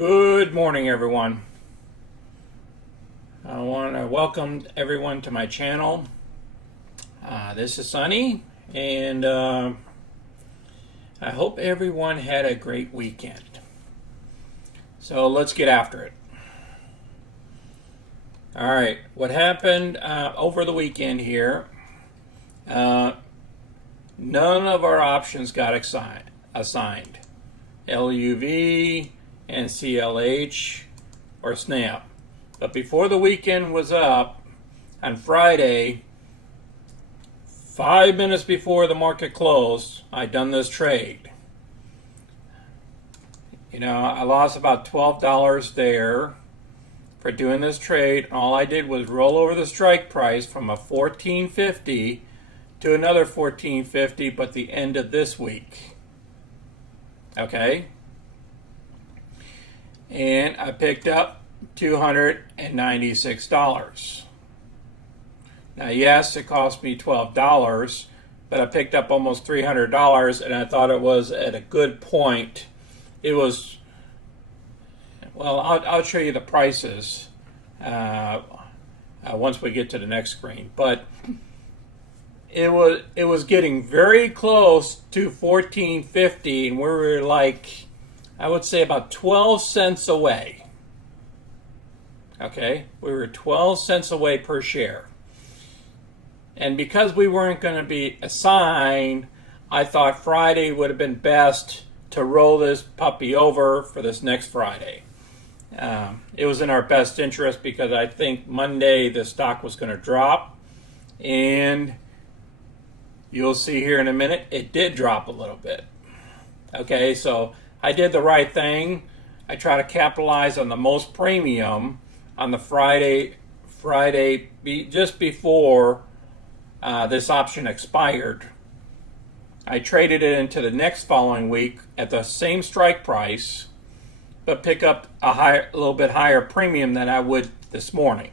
Good morning, everyone. I want to welcome everyone to my channel. This is Sunny, and I hope everyone had a great weekend. So let's get after it. All right, what happened over the weekend here? None of our options got assigned. LUV, NCLH, or SNAP. But before the weekend was up, on Friday, 5 minutes before the market closed, I done this trade. I lost about $12 there for doing this trade. All I did was roll over the strike price from a $14.50 to another $14.50, but the end of this week. Okay? And I picked up $296. Now, yes, it cost me $12, but I picked up almost $300, and I thought it was at a good point. It was, well, I'll show you the prices once we get to the next screen, but it was getting very close to $14.50, and we were like, I would say about 12 cents away. Okay, we were 12 cents away per share. And because we weren't going to be assigned, I thought Friday would have been best to roll this puppy over for this next Friday. It was in our best interest because I think Monday the stock was going to drop. And you'll see here in a minute, it did drop a little bit. Okay, so I did the right thing. I try to capitalize on the most premium on the Friday just before this option expired. I traded it into the next following week at the same strike price, but pick up a little bit higher premium than I would this morning.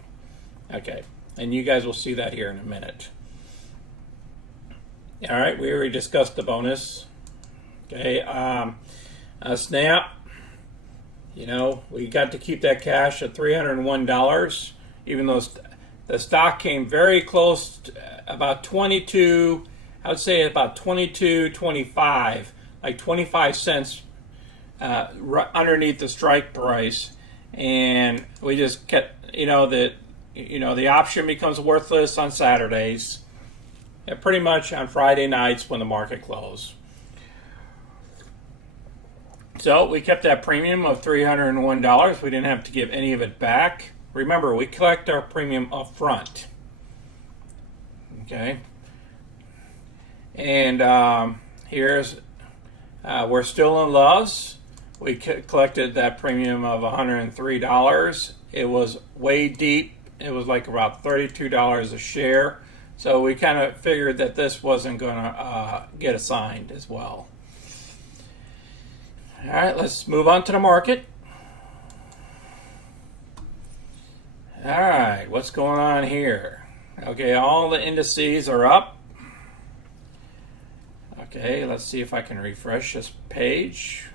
Okay, and you guys will see that here in a minute. All right, we already discussed the bonus. Okay, SNAP, we got to keep that cash at $301, even though the stock came very close to about 22, I would say about 22.25, like 25 cents underneath the strike price, and we just kept, the option becomes worthless on Saturdays, and pretty much on Friday nights when the market closed. So we kept that premium of $301. We didn't have to give any of it back. Remember, we collect our premium up front. Okay. And we're still in loves. We collected that premium of $103. It was way deep. It was like about $32 a share. So we kind of figured that this wasn't going to get assigned as well. All right, let's move on to the market. All right, what's going on here? Okay, all the indices are up. Okay, let's see if I can refresh this page.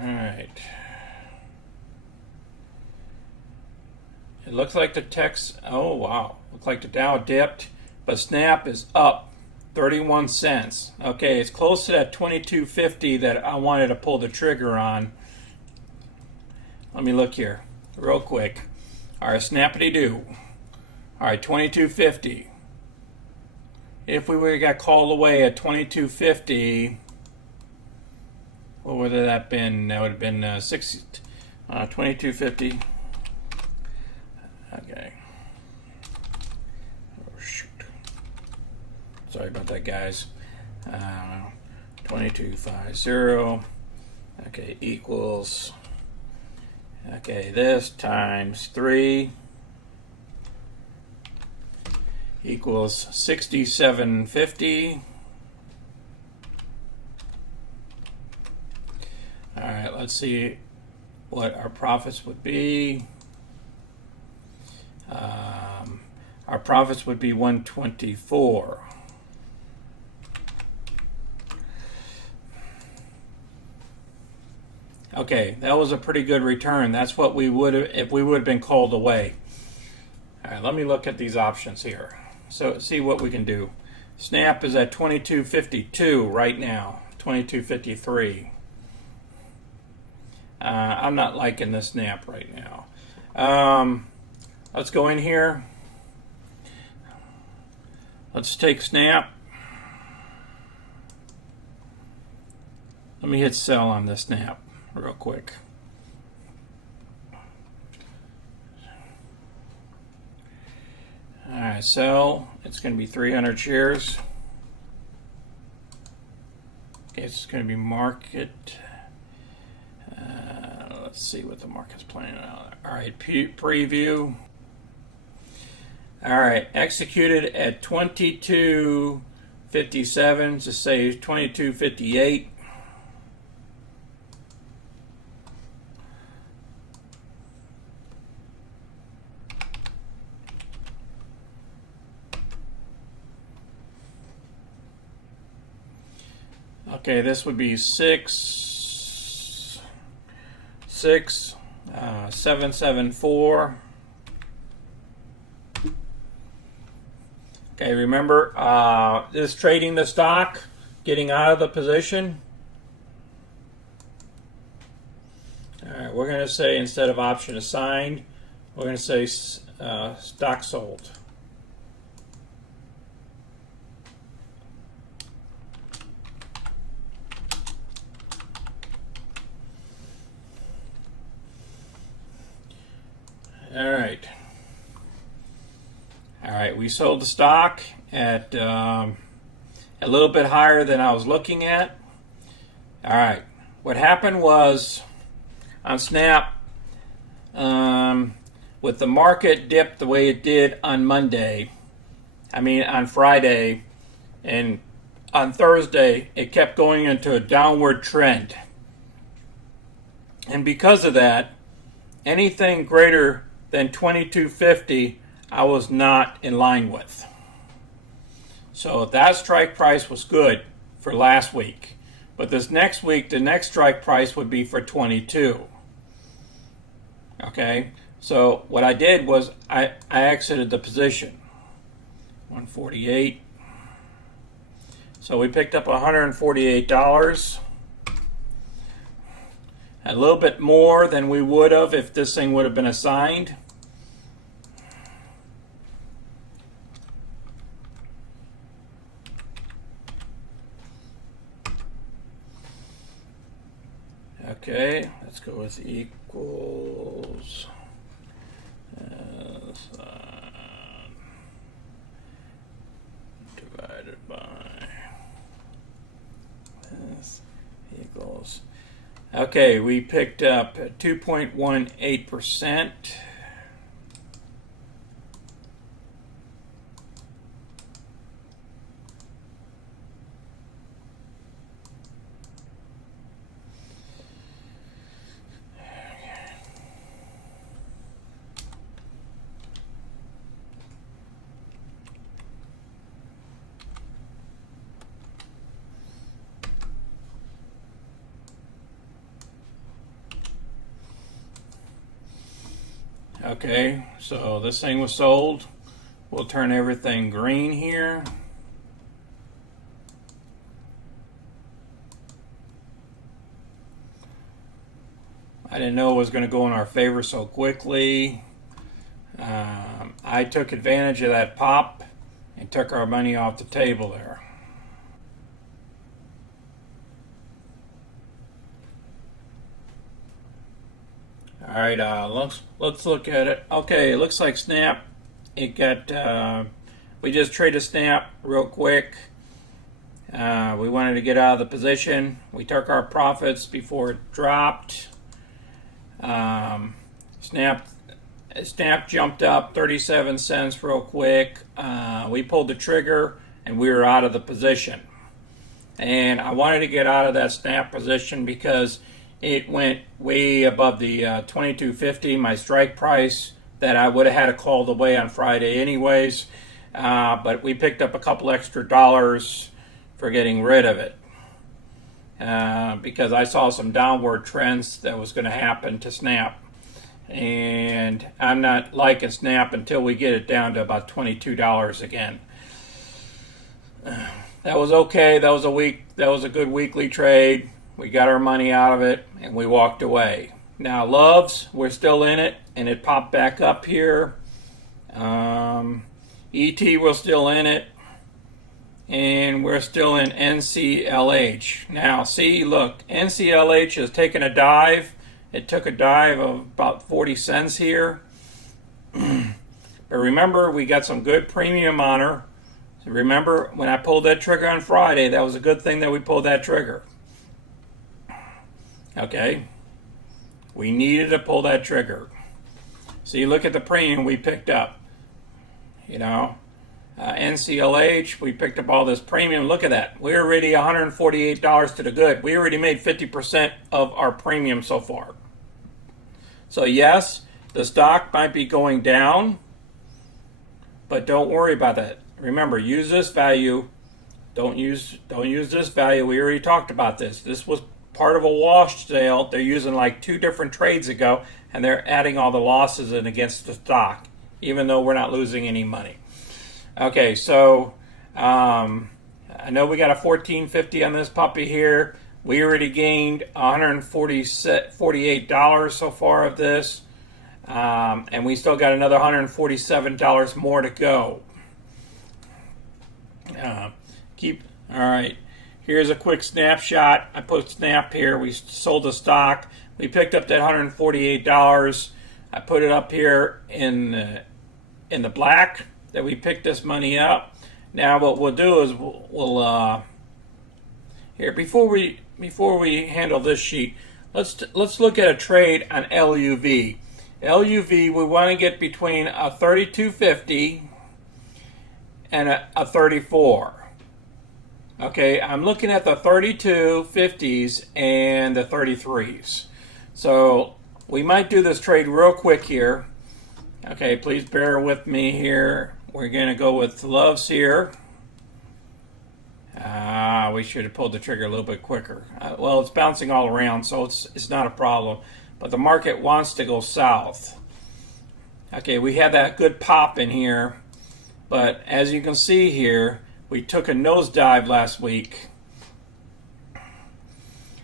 All right. It looks like the tech's, oh wow, looks like the Dow dipped, but SNAP is up 31 cents. Okay, it's close to that 22.50 that I wanted to pull the trigger on. Let me look here real quick. All right, snappity-doo. All right, 22.50. If we would have got called away at 22.50, what would that have been? That would have been 22.50. Okay. Oh, shoot. Sorry about that, guys. 22.50. Okay, equals. Okay, this times 3 equals 67.50. All right, let's see what our profits would be. our profits would be 124. Okay, that was a pretty good return. That's what we would have if we would have been called away. All right, let me look at these options here. So see what we can do. Snap is at 22.52 right now, 22.53. I'm not liking this snap right now. Let's go in here. Let's take snap. Let me hit sell on this snap real quick. All right, sell. It's going to be 300 shares. Okay, it's going to be market. Let's see what the market's playing out. All right, preview. All right, executed at 22.57 to say 22.58. Okay, this would be 774. Okay, remember, this trading the stock, getting out of the position. All right, we're going to say instead of option assigned, we're going to say stock sold. All right, we sold the stock at a little bit higher than I was looking at. All right, what happened was on Snap, with the market dip the way it did on on Friday, and on Thursday, it kept going into a downward trend. And because of that, anything greater than 22.50, I was not in line with. So that strike price was good for last week. But this next week, the next strike price would be for 22. Okay? So what I did was I exited the position. 148. So we picked up $148. A little bit more than we would have if this thing would have been assigned. Okay, let's go with equals. Divided by this equals. Okay, we picked up 2.18%. Okay, so this thing was sold. We'll turn everything green here. I didn't know it was going to go in our favor so quickly. I took advantage of that pop and took our money off the table there. All right, let's look at it. Okay, it looks like Snap. It got we just traded Snap real quick. We wanted to get out of the position. We took our profits before it dropped. Snap jumped up 37 cents real quick. We pulled the trigger and we were out of the position. And I wanted to get out of that Snap position because it went way above the 22.50. My strike price that I would have had to call away on Friday anyways. But we picked up a couple extra dollars for getting rid of it. Because I saw some downward trends that was going to happen to Snap. And I'm not liking Snap until we get it down to about $22 again. That was okay. That was a good weekly trade. We got our money out of it and we walked away. Now Loves, we're still in it and it popped back up here. ET, we're still in it. And we're still in NCLH. Now, see, look, NCLH has taken a dive. It took a dive of about 40 cents here. But remember, we got some good premium on her. So remember, when I pulled that trigger on Friday, that was a good thing that we pulled that trigger. Okay? We needed to pull that trigger. See, look at the premium we picked up. You know? NCLH, we picked up all this premium. Look at that. We're already $148 to the good. We already made 50% of our premium so far. So yes, the stock might be going down, but don't worry about that. Remember, use this value. Don't use this value. We already talked about this. This was part of a wash sale. They're using like 2 different trades ago, and they're adding all the losses in against the stock, even though we're not losing any money. Okay, so I know we got a $14.50 on this puppy here. We already gained $148 so far of this, and we still got another $147 more to go. All right. Here's a quick snapshot. I put Snap here. We sold the stock. We picked up that $148. I put it up here in the black that we picked this money up. Now what we'll do is we'll here before we handle this sheet, let's look at a trade on LUV. LUV, we want to get between a 32.50 and a 34. Okay, I'm looking at the 32.50s and the 33s. So we might do this trade real quick here. Okay, please bear with me here. We're going to go with Loves here. We should have pulled the trigger a little bit quicker. Well, it's bouncing all around, so it's not a problem. But the market wants to go south. Okay, we had that good pop in here. But as you can see here, we took a nosedive last week.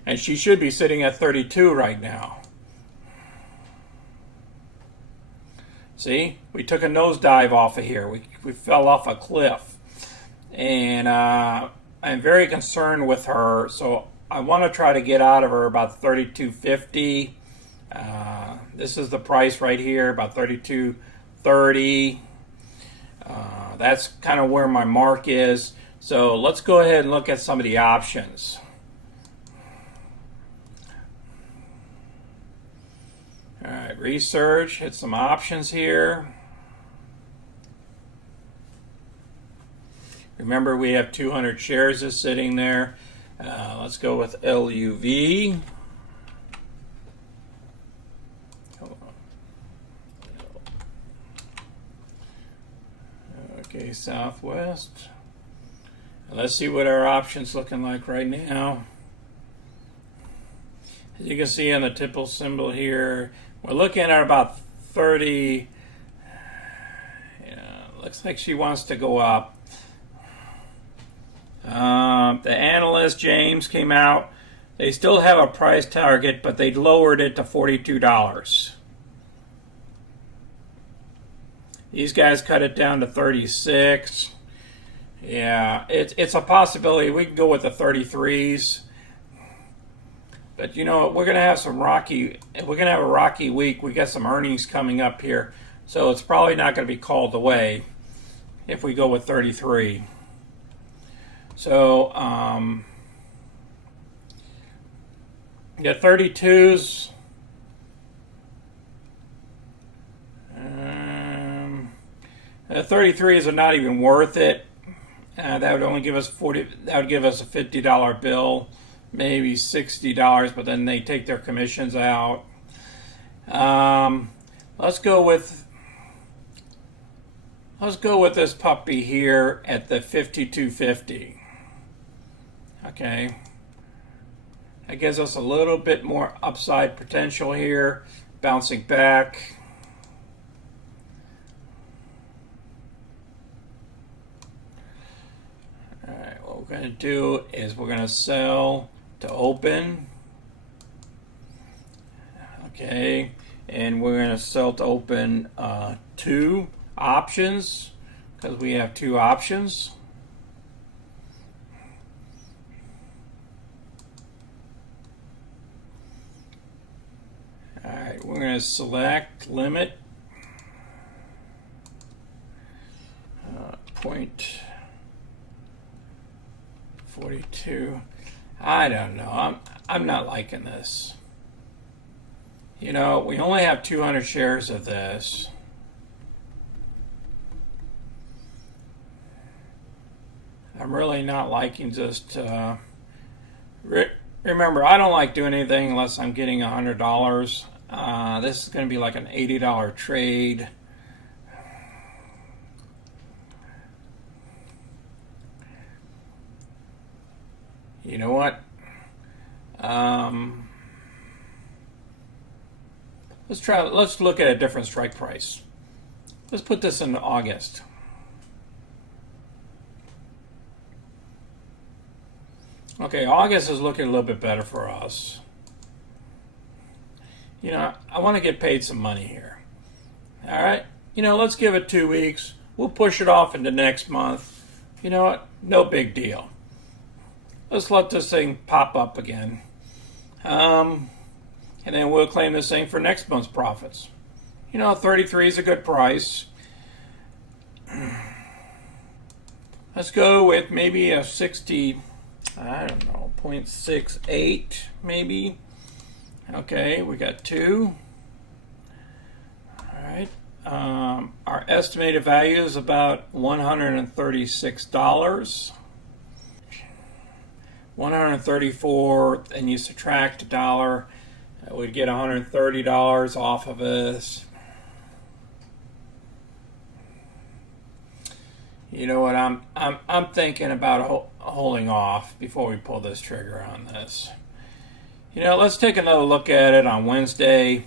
And she should be sitting at 32 right now. See, we took a nosedive off of here. We fell off a cliff. And I'm very concerned with her, so I want to try to get out of her about 32.50. This is the price right here, about 32.30. That's kind of where my mark is. So let's go ahead and look at some of the options. All right, research, hit some options here. Remember, we have 200 shares is sitting there. Let's go with LUV. Okay, Southwest. Let's see what our options looking like right now. As you can see on the tipple symbol here, we're looking at about 30. Looks like she wants to go up. The analyst, James, came out. They still have a price target, but they lowered it to $42. These guys cut it down to 36. Yeah, it's a possibility. We can go with the 33s. But you know, we're gonna have a rocky week. We got some earnings coming up here, so it's probably not going to be called away if we go with 33. So yeah, 32s. The 33s are not even worth it. That would only give us 40. That would give us a $50 bill, maybe $60, but then they take their commissions out. Let's go with Let's go with this puppy here at the 52.50. Okay. That gives us a little bit more upside potential here. Bouncing back. All right, what we're going to do is we're going to sell to open. Okay, and we're going to sell to open 2 options because we have 2 options. All right, we're going to select limit 0.42. I don't know. I'm not liking this. You know, we only have 200 shares of this. I'm really not liking just, remember, I don't like doing anything unless I'm getting $100. This is going to be like an $80 trade. You know what? Let's look at a different strike price. Let's put this in August. Okay, August is looking a little bit better for us. You know, I want to get paid some money here. All right? You know, let's give it 2 weeks. We'll push it off into next month. You know what? No big deal. Let's let this thing pop up again. And then we'll claim this thing for next month's profits. You know, 33 is a good price. Let's go with maybe a 60... I don't know, 0.68 maybe. Okay, we got 2. All right. Our estimated value is about $136. 134, and you subtract $1, we'd get $130 off of this. You know what? I'm thinking about holding off before we pull this trigger on this. You know, let's take another look at it on Wednesday.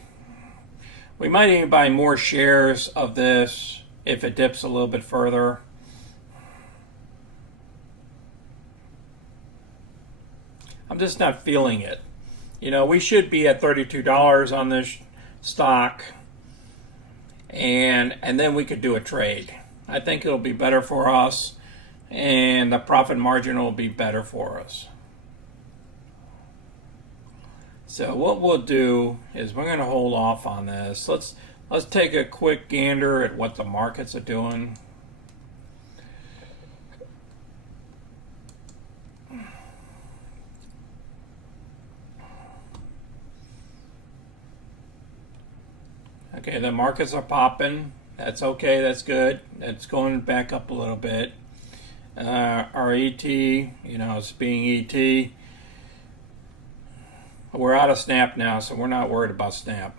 We might even buy more shares of this if it dips a little bit further. I'm just not feeling it. You know, we should be at $32 on this stock, and then we could do a trade. I think it'll be better for us, and the profit margin will be better for us. So what we'll do is we're going to hold off on this. Let's take a quick gander at what the markets are doing. Okay, the markets are popping. That's okay, that's good. It's going back up a little bit. Our ET, you know, it's being ET. We're out of Snap now, so we're not worried about Snap.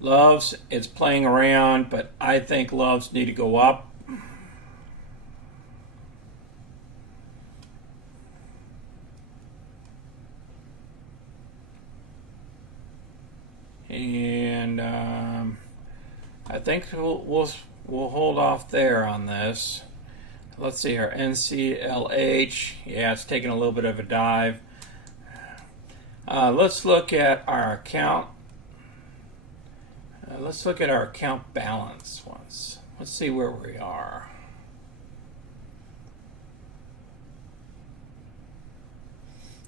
Loves, it's playing around, but I think Loves need to go up. And I think we'll hold off there on this. Let's see, our NCLH. Yeah, it's taking a little bit of a dive. Let's look at our account. Let's look at our account balance once. Let's see where we are.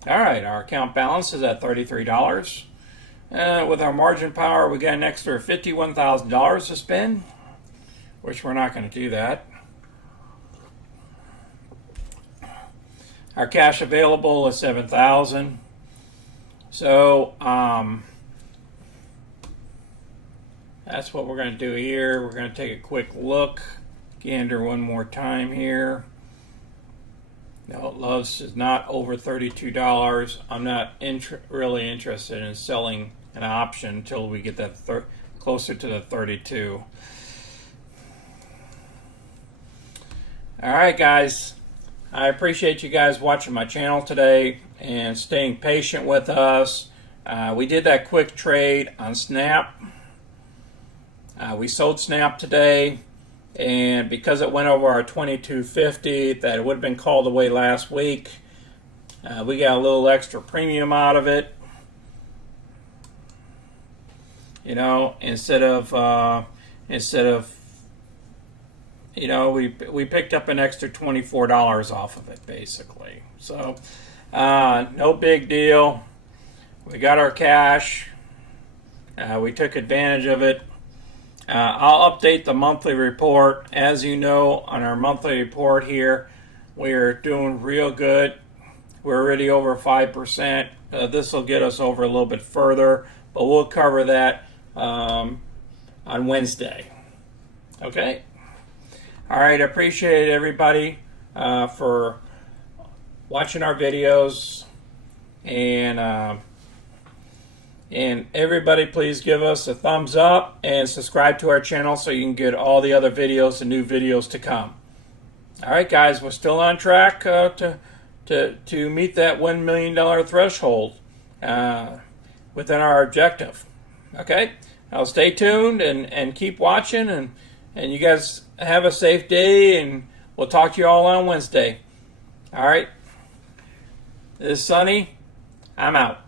All right, our account balance is at $33. With our margin power, we got an extra $51,000 to spend, which we're not going to do that. Our cash available is $7,000. So that's what we're going to do here. We're going to take a quick look, gander one more time here. No, Loves is not over $32. I'm not really interested in selling an option until we get that closer to the 32. All right, guys. I appreciate you guys watching my channel today and staying patient with us. We did that quick trade on Snap. We sold Snap today, and because it went over our 2250 that it would have been called away last week, we got a little extra premium out of it. You know, instead of you know, we picked up an extra $24 off of it, basically. So, no big deal. We got our cash. We took advantage of it. I'll update the monthly report. As you know, on our monthly report here, we're doing real good. We're already over 5%. This will get us over a little bit further, but we'll cover that on Wednesday. Okay? All right, I appreciate everybody for watching our videos, and everybody please give us a thumbs up and subscribe to our channel so you can get all the other videos and new videos to come. All right, guys, we're still on track to meet that $1 million threshold within our objective. Okay, now stay tuned and keep watching, and you guys have a safe day, and we'll talk to you all on Wednesday. All right, this is Sonny. I'm out.